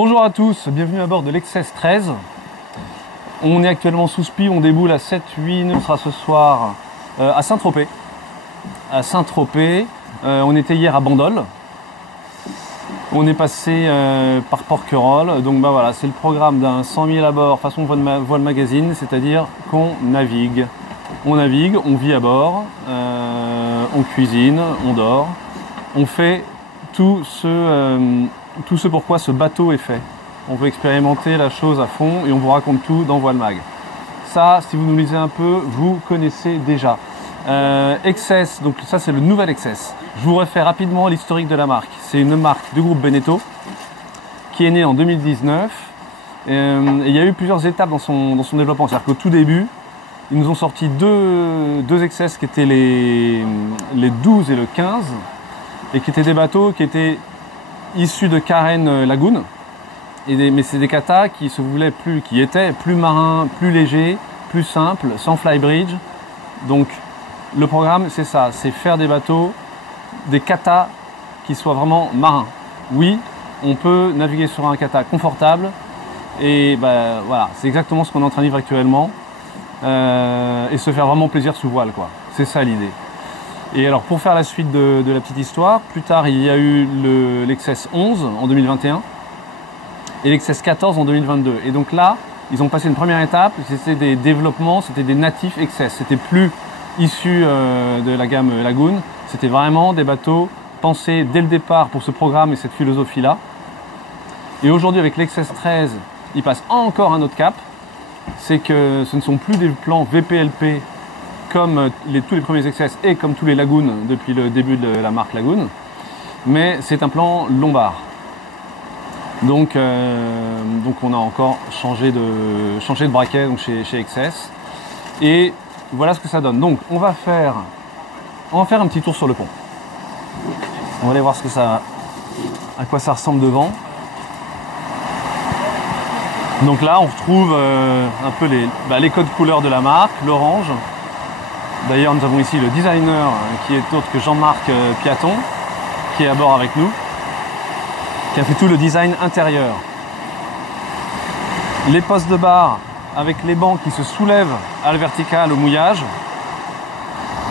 Bonjour à tous, bienvenue à bord de l'XS 13. On est actuellement sous spi, on déboule à 7-8 nœuds, on sera ce soir à Saint-Tropez. On était hier à Bandol. On est passé par Porquerolles. Donc bah voilà, c'est le programme d'un 100 000 à bord façon voile magazine, c'est-à-dire qu'on navigue. On navigue, on vit à bord, on cuisine, on dort, on fait tout ce pourquoi ce bateau est fait. On veut expérimenter la chose à fond et on vous raconte tout dans Voile Mag. Ça, si vous nous lisez un peu, vous connaissez déjà. XS, donc ça c'est le nouvel XS. Je vous refais rapidement l'historique de la marque. C'est une marque du groupe Beneteau qui est née en 2019. Et il y a eu plusieurs étapes dans son développement. C'est-à-dire qu'au tout début, ils nous ont sorti deux XS qui étaient les 12 et le 15 et qui étaient des bateaux qui étaient issus de Karen Lagoon. Mais c'est des katas qui étaient plus marins, plus légers, plus simples, sans flybridge. Donc le programme c'est ça, c'est faire des bateaux, des katas qui soient vraiment marins. Oui, on peut naviguer sur un kata confortable et bah, voilà, c'est exactement ce qu'on est en train de vivre actuellement et se faire vraiment plaisir sous voile quoi. C'est ça l'idée. Et alors pour faire la suite de la petite histoire, plus tard il y a eu l'XS 11 en 2021 et l'XS 14 en 2022. Et donc là, ils ont passé une première étape, c'était des développements, c'était des natifs XS. C'était plus issu de la gamme Lagoon, c'était vraiment des bateaux pensés dès le départ pour ce programme et cette philosophie-là. Et aujourd'hui avec l'XS 13, ils passent encore un autre cap, c'est que ce ne sont plus des plans VPLP comme tous les premiers XS et comme tous les Lagoon depuis le début de la marque Lagoon, mais c'est un plan lombard. Donc on a encore changé de braquet donc chez XS. Et voilà ce que ça donne. Donc on va faire un petit tour sur le pont. On va aller voir à quoi ça ressemble devant. Donc là on retrouve un peu les codes couleurs de la marque, l'orange. D'ailleurs nous avons ici le designer qui est autre que Jean-Marc Piaton qui est à bord avec nous, qui a fait tout le design intérieur. Les postes de barre avec les bancs qui se soulèvent à la verticale au mouillage.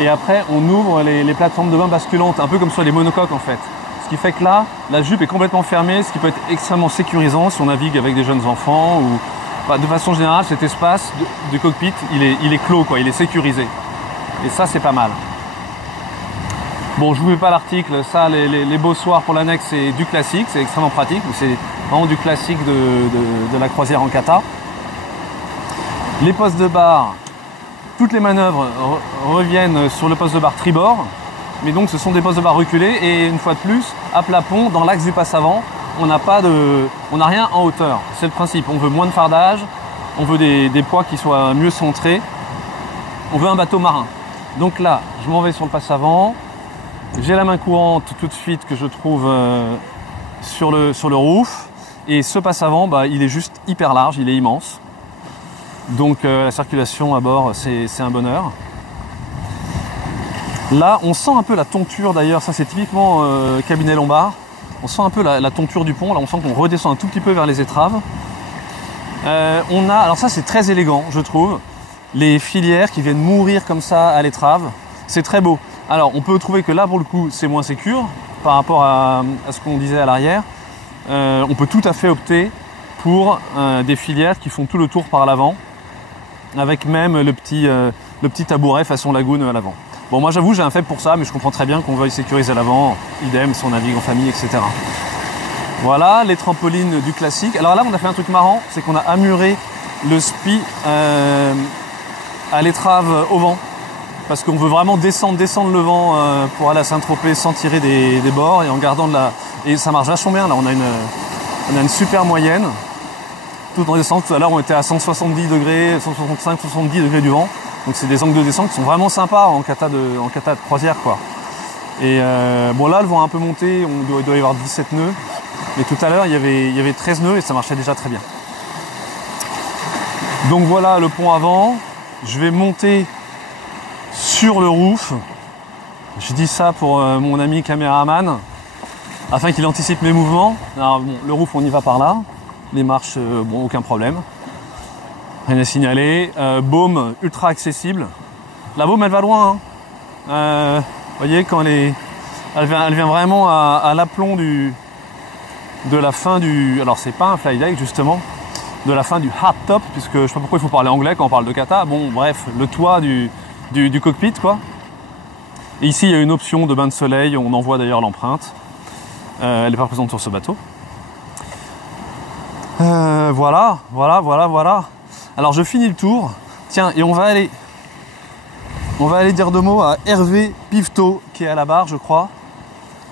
Et après on ouvre les plateformes de bain basculantes, un peu comme sur les monocoques en fait. Ce qui fait que là, la jupe est complètement fermée, ce qui peut être extrêmement sécurisant si on navigue avec des jeunes enfants ou de façon générale cet espace du cockpit il est clos quoi, il est sécurisé. Et ça c'est pas mal. Bon, je vous fais pas l'article, ça, les bossoirs pour l'annexe, c'est du classique, c'est extrêmement pratique, c'est vraiment du classique de la croisière en kata. Les postes de barre, toutes les manœuvres reviennent sur le poste de barre tribord, mais donc ce sont des postes de barre reculés et une fois de plus, à plat pont, dans l'axe du passe avant, on n'a rien en hauteur. C'est le principe, on veut moins de fardage, on veut des poids qui soient mieux centrés, on veut un bateau marin. Donc là, je m'en vais sur le passe avant. J'ai la main courante tout de suite que je trouve sur le roof. Et ce passe avant, bah, il est juste hyper large, il est immense. Donc la circulation à bord, c'est un bonheur. Là, on sent un peu la tonture d'ailleurs, ça c'est typiquement cabinet lombard. On sent un peu la tonture du pont, là on sent qu'on redescend un tout petit peu vers les étraves. Alors ça c'est très élégant, je trouve. Les filières qui viennent mourir comme ça à l'étrave, c'est très beau. Alors on peut trouver que là pour le coup c'est moins sécure par rapport à ce qu'on disait à l'arrière. On peut tout à fait opter pour des filières qui font tout le tour par l'avant, avec même le petit tabouret façon Lagoon à l'avant. Bon moi j'avoue j'ai un faible pour ça, mais je comprends très bien qu'on veuille sécuriser à l'avant, idem si on navigue en famille, etc. Voilà les trampolines du classique. Alors là on a fait un truc marrant, c'est qu'on a amuré le spi à l'étrave au vent. Parce qu'on veut vraiment descendre le vent pour aller à Saint-Tropez sans tirer des bords et en gardant Et ça marche vachement bien, là on a une super moyenne. Tout en descente, tout à l'heure on était à 170 degrés, 165, 70 degrés du vent. Donc c'est des angles de descente qui sont vraiment sympas en kata de croisière quoi. Et bon là le vent a un peu monté, il doit y avoir 17 nœuds. Mais tout à l'heure il y avait 13 nœuds et ça marchait déjà très bien. Donc voilà le pont avant. Je vais monter sur le roof. Je dis ça pour mon ami caméraman. afin qu'il anticipe mes mouvements. Alors, bon, le roof, on y va par là. Les marches, bon, aucun problème. Rien à signaler. Baume ultra accessible. La baume, elle va loin. Hein. Vous voyez, quand elle vient vraiment à l'aplomb de la fin du... Alors, c'est pas un fly deck, justement. De la fin du hardtop, puisque je sais pas pourquoi il faut parler anglais quand on parle de kata. Bon, bref, le toit du cockpit, quoi. Et ici, il y a une option de bain de soleil. On en voit d'ailleurs l'empreinte. Elle n'est pas présente sur ce bateau. Voilà. Alors, je finis le tour. Tiens, et on va aller dire deux mots à Hervé Piveteau, qui est à la barre, je crois.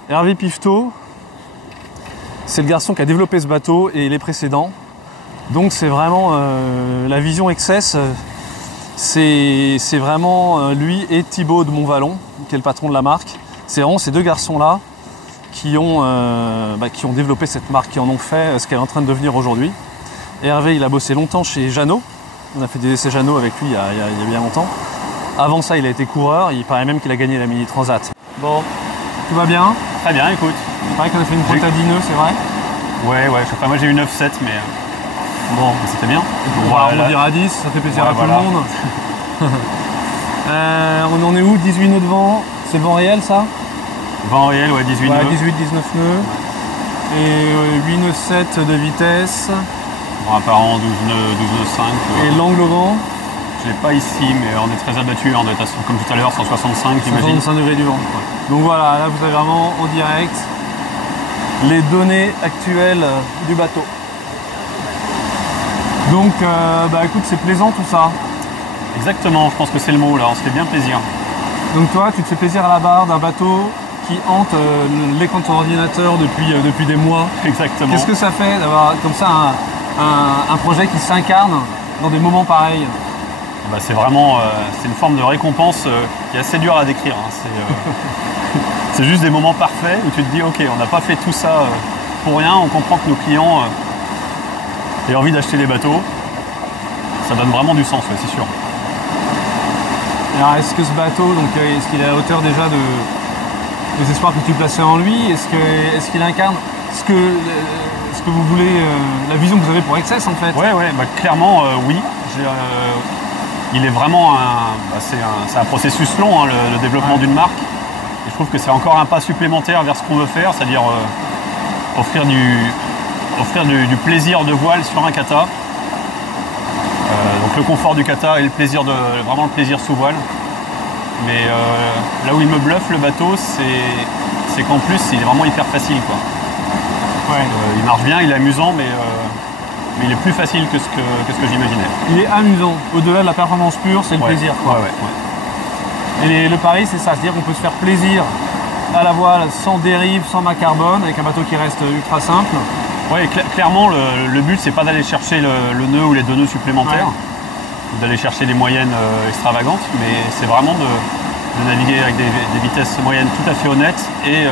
Hervé Piveteau, c'est le garçon qui a développé ce bateau et les précédents. Donc, c'est vraiment la vision Excess. C'est vraiment lui et Thibaut de Montvallon, qui est le patron de la marque. C'est vraiment ces deux garçons-là qui ont développé cette marque, qui en ont fait ce qu'elle est en train de devenir aujourd'hui. Hervé, il a bossé longtemps chez Jeannot. On a fait des essais Jeannot avec lui il y a bien longtemps. Avant ça, il a été coureur. Il paraît même qu'il a gagné la Mini Transat. Bon, tout va bien? Très bien, écoute. Il paraît qu'on a fait une pointe à 10 nœuds, c'est vrai? Ouais, je sais pas, moi j'ai eu 9-7, mais bon, c'était bien. On va arrondir à 10, ça fait plaisir à tout le monde. On en est où? 18 nœuds de vent, c'est le vent réel ça? Vent réel, ouais, 18 nœuds. 18-19 nœuds. Et 8 nœuds 7 de vitesse. Bon, apparemment 12 nœuds 5. Et l'angle au vent? Je l'ai pas ici, mais on est très abattu, on doit être comme tout à l'heure, 165 j'imagine. 165 degrés du vent. Ouais. Donc voilà, là vous avez vraiment en direct les données actuelles du bateau. Donc écoute, c'est plaisant tout ça. Exactement, je pense que c'est le mot là, on se fait bien plaisir. Donc toi, tu te fais plaisir à la barre d'un bateau qui hante l'écran de ton ordinateur depuis des mois. Exactement. Qu'est-ce que ça fait d'avoir comme ça un projet qui s'incarne dans des moments pareils? Bah, c'est vraiment c'est une forme de récompense qui est assez dure à décrire. Hein. C'est juste des moments parfaits où tu te dis ok, on n'a pas fait tout ça pour rien, on comprend que nos clients aient envie d'acheter des bateaux. Ça donne vraiment du sens, ouais, c'est sûr. Alors est-ce que ce bateau, est-ce qu'il est à la hauteur déjà des espoirs que tu plaçais en lui? Est-ce qu'il incarne ce que vous voulez, la vision que vous avez pour Excess en fait? Ouais, clairement oui. Il est vraiment c'est un processus long, hein, le développement d'une marque. Et je trouve que c'est encore un pas supplémentaire vers ce qu'on veut faire, c'est-à-dire offrir du plaisir de voile sur un kata. Donc le confort du kata et vraiment le plaisir sous voile. Mais là où il me bluffe le bateau, c'est qu'en plus il est vraiment hyper facile, quoi. Ouais. Il marche bien, il est amusant, mais il est plus facile que ce que j'imaginais. Il est amusant. Au-delà de la performance pure, c'est le plaisir, quoi. Ouais. Et le pari, c'est ça, c'est-à-dire qu'on peut se faire plaisir à la voile sans dérive, sans mât carbone, avec un bateau qui reste ultra simple. Oui, clairement, le but, c'est pas d'aller chercher le nœud ou les 2 nœuds supplémentaires, ou d'aller chercher des moyennes extravagantes, mais c'est vraiment de naviguer avec des vitesses moyennes tout à fait honnêtes et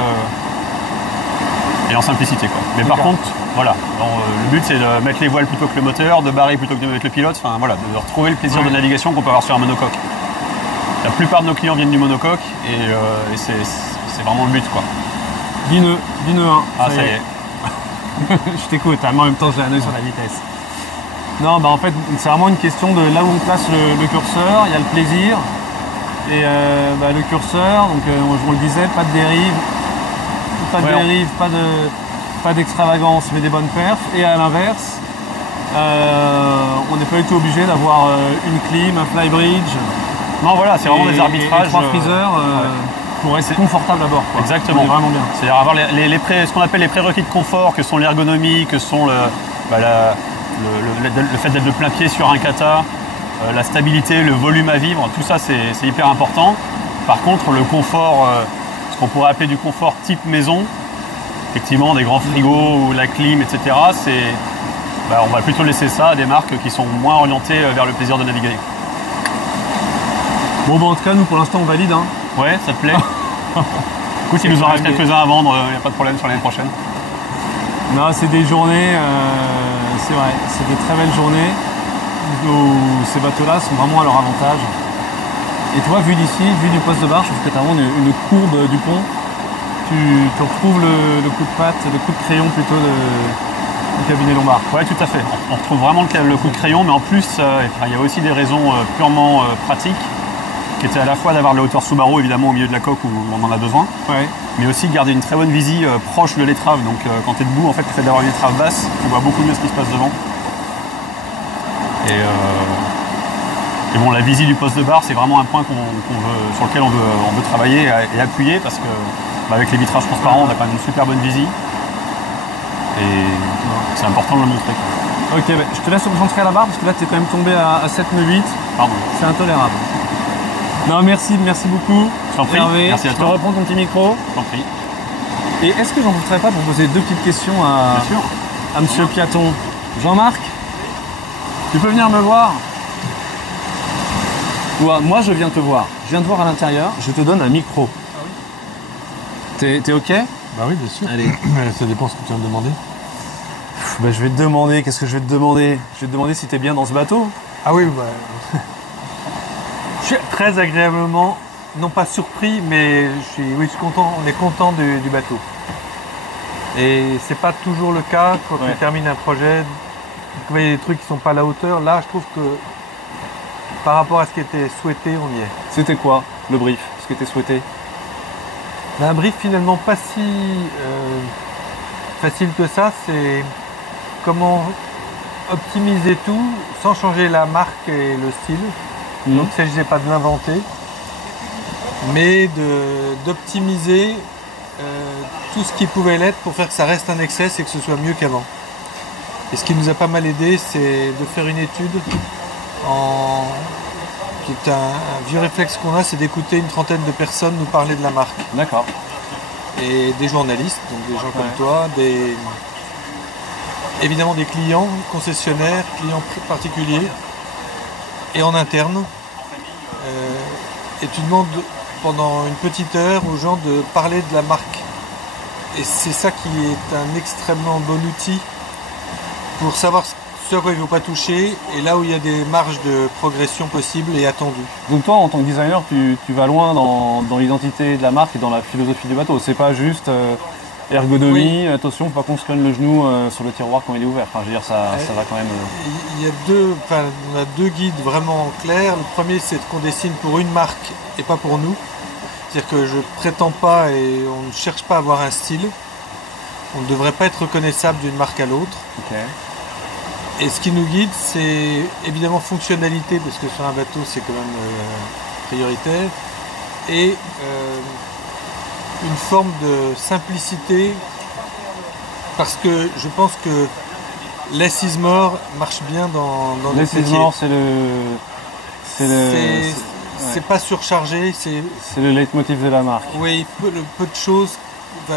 en simplicité, quoi. Mais par contre, voilà, le but, c'est de mettre les voiles plutôt que le moteur, de barrer plutôt que de mettre le pilote, enfin voilà, de retrouver le plaisir de navigation qu'on peut avoir sur un monocoque. La plupart de nos clients viennent du monocoque et c'est vraiment le but, quoi. 10 nœuds 1. Ah, ça y est. Je t'écoute, mais en même temps j'ai un œil sur la vitesse. Non, en fait c'est vraiment une question de là où on place le curseur, il y a le plaisir. Et le curseur, donc je vous le disais, pas de dérive, pas d'extravagance, mais des bonnes perfs. Et à l'inverse, on n'est pas du tout obligé d'avoir une clim, un flybridge. Non, voilà, c'est vraiment des arbitrages. Et 3 freezers pour être confortable à bord, quoi. Exactement. C'est vraiment bien. C'est-à-dire avoir ce qu'on appelle les prérequis de confort, que sont l'ergonomie, que sont le fait d'être de plein pied sur un kata, la stabilité, le volume à vivre, tout ça c'est hyper important. Par contre, le confort, ce qu'on pourrait appeler du confort type maison, effectivement des grands frigos ou la clim, etc., on va plutôt laisser ça à des marques qui sont moins orientées vers le plaisir de naviguer. Bon, en tout cas, nous pour l'instant on valide. Hein. Ouais, ça te plaît. Écoute, il nous en reste quelques-uns à vendre, il n'y a pas de problème sur l'année prochaine. Non, c'est des journées, c'est vrai, c'est des très belles journées où ces bateaux-là sont vraiment à leur avantage. Et tu vois, vu d'ici, vu du poste de barre, je trouve que tu as vraiment une courbe du pont tu retrouves le coup de patte, le coup de crayon plutôt du cabinet Lombard. Ouais, tout à fait. On retrouve vraiment le coup de crayon, mais en plus, il y a aussi des raisons purement pratiques, qui étaient à la fois d'avoir de la hauteur Subaru, évidemment, au milieu de la coque où on en a besoin, Ouais. mais aussi garder une très bonne visie proche de l'étrave. Donc quand tu es debout, en fait, le fait d'avoir une étrave basse, tu vois beaucoup mieux ce qui se passe devant. Et bon, la visie du poste de barre, c'est vraiment un point sur lequel on veut travailler et appuyer, parce que avec les vitrages transparents, on a quand même une super bonne visie. Et c'est important de le montrer. Ok, bah, je te laisse te concentrer à la barre parce que là tu es quand même tombé à 7 nœuds 8. Pardon. C'est intolérable. Non, merci beaucoup. Je t'en prie. Hervé, Merci à je te toi. reprends ton petit micro. Je t'en prie. Et est-ce que j'en profiterai pas pour poser deux petites questions à Bien sûr. Monsieur Piaton? Jean-Marc, tu peux venir me voir? Moi je viens te voir. Je viens te voir à l'intérieur. Je te donne un micro. T'es ok? Bah oui, bien sûr. Allez. Ça dépend ce que tu vas me demander. Bah, je vais te demander, qu'est-ce que je vais te demander? Je vais te demander si t'es bien dans ce bateau. Ah oui, bah... je suis très agréablement, non pas surpris, mais je suis content, on est content du bateau. Et c'est pas toujours le cas quand Ouais. tu termines un projet, vous voyez des trucs qui sont pas à la hauteur. Là, je trouve que par rapport à ce qui était souhaité, on y est. C'était quoi le brief? Ce qui était souhaité? On a un brief finalement pas si facile que ça, c'est comment optimiser tout sans changer la marque et le style. Mhm. Donc il ne s'agissait pas de l'inventer, mais d'optimiser tout ce qui pouvait l'être pour faire que ça reste un excess et que ce soit mieux qu'avant. Et ce qui nous a pas mal aidé, c'est de faire une étude qui est un vieux réflexe qu'on a, c'est d'écouter une trentaine de personnes nous parler de la marque. D'accord. Et des journalistes, donc des gens comme Ouais. toi, évidemment des clients, concessionnaires, clients particuliers, et en interne. Et tu demandes pendant une petite heure aux gens de parler de la marque. Et c'est ça qui est un extrêmement bon outil pour savoir ce à quoi il ne faut pas toucher et là où il y a des marges de progression possibles et attendues. Donc toi, en tant que designer, tu vas loin dans l'identité de la marque et dans la philosophie du bateau. C'est pas juste ergonomie, attention, faut pas qu'on se cogne le genou sur le tiroir quand il est ouvert. Enfin, je veux dire, ça va quand même... Il y a on a deux guides vraiment clairs. Le premier, c'est qu'on dessine pour une marque et pas pour nous. C'est-à-dire que je prétends pas et on ne cherche pas à avoir un style. On ne devrait pas être reconnaissable d'une marque à l'autre. Ok. Et ce qui nous guide, c'est évidemment fonctionnalité, parce que sur un bateau, c'est quand même prioritaire, et une forme de simplicité, parce que je pense que less is more marche bien dans notre Less is métier. more, C'est pas surchargé, c'est c'est le leitmotiv de la marque. oui, peu de choses va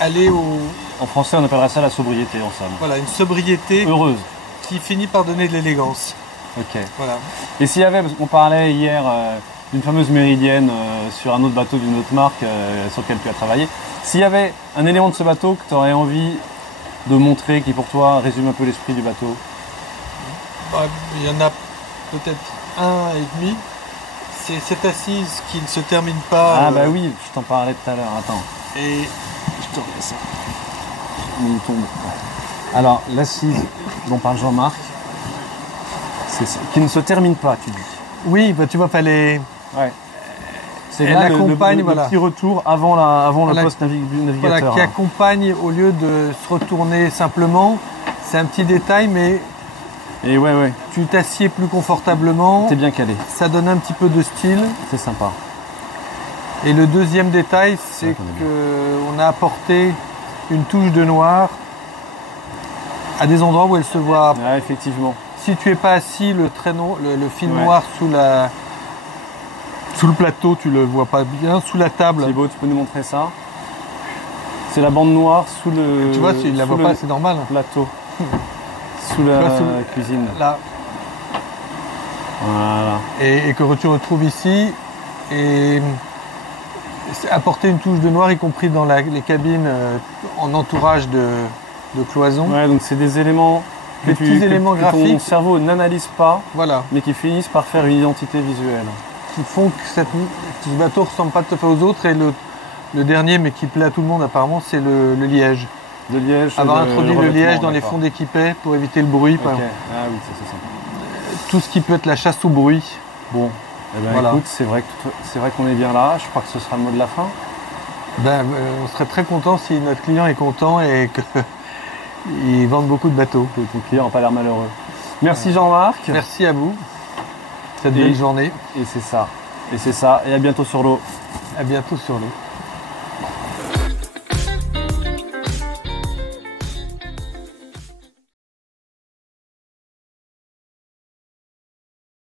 aller au En français, on appellerait ça la sobriété, en somme. voilà une sobriété Heureuse. qui finit par donner de l'élégance. Ok. Voilà. Et s'il y avait, parce qu'on parlait hier d'une fameuse méridienne sur un autre bateau d'une autre marque sur lequel tu as travaillé, s'il y avait un élément de ce bateau que tu aurais envie de montrer, qui pour toi résume un peu l'esprit du bateau? Bah, il y en a peut-être un et demi. C'est cette assise qui ne se termine pas. Ah bah oui, je t'en parlais tout à l'heure, attends. Et Je te remets ça. Il tombe. Ouais. Alors, l'assise dont parle Jean-Marc, c'est ça, qui ne se termine pas, tu dis. oui, bah, tu vois, fallait. Ouais. C'est Elle là accompagne, le voilà. petit retour avant le Voilà. poste Voilà, navigateur. qui hein. accompagne au lieu de se retourner simplement. C'est un petit détail, mais Et ouais, tu t'assieds plus confortablement. t'es bien calé, Ça donne un petit peu de style. c'est sympa. Et le deuxième détail, c'est Ouais, qu'on aime qu'on a apporté une touche de noir à des endroits où elle se voit. Ouais, effectivement. Si tu es pas assis, le fil Ouais. noir sous le plateau, tu le vois pas bien. Sous la table, Thibaut, tu peux nous montrer ça? C'est la bande noire sous le tu vois, tu la sous vois le pas, c'est normal. plateau. Sous la Tu vois, sous le- cuisine. Là, Voilà. et que tu retrouves ici. Et c'est apporter une touche de noir, y compris dans les cabines en entourage de cloisons. Ouais, donc c'est des éléments Des petits éléments que ton graphiques. cerveau n'analyse pas, Voilà, mais qui finissent par faire une identité visuelle. qui font que ce bateau ressemble pas tout à fait aux autres et Le dernier, mais qui plaît à tout le monde apparemment, c'est le liège. De liège. Avoir introduit le liège revêtement, dans les d'accord. fonds d'équipés pour éviter le bruit. par Ok. exemple. Ah oui, ça c'est sympa. Tout ce qui peut être la chasse au bruit. Bon, Eh ben, Voilà. écoute, c'est vrai qu'on est bien là. Je crois que ce sera le mot de la fin. on serait très content si notre client est content et qu'il vende beaucoup de bateaux. Que ton client n'a pas l'air malheureux. Merci Jean-Marc. Merci à vous. Cette Et- belle journée. Et c'est ça. Et c'est ça. Et à bientôt sur l'eau. À bientôt sur l'eau.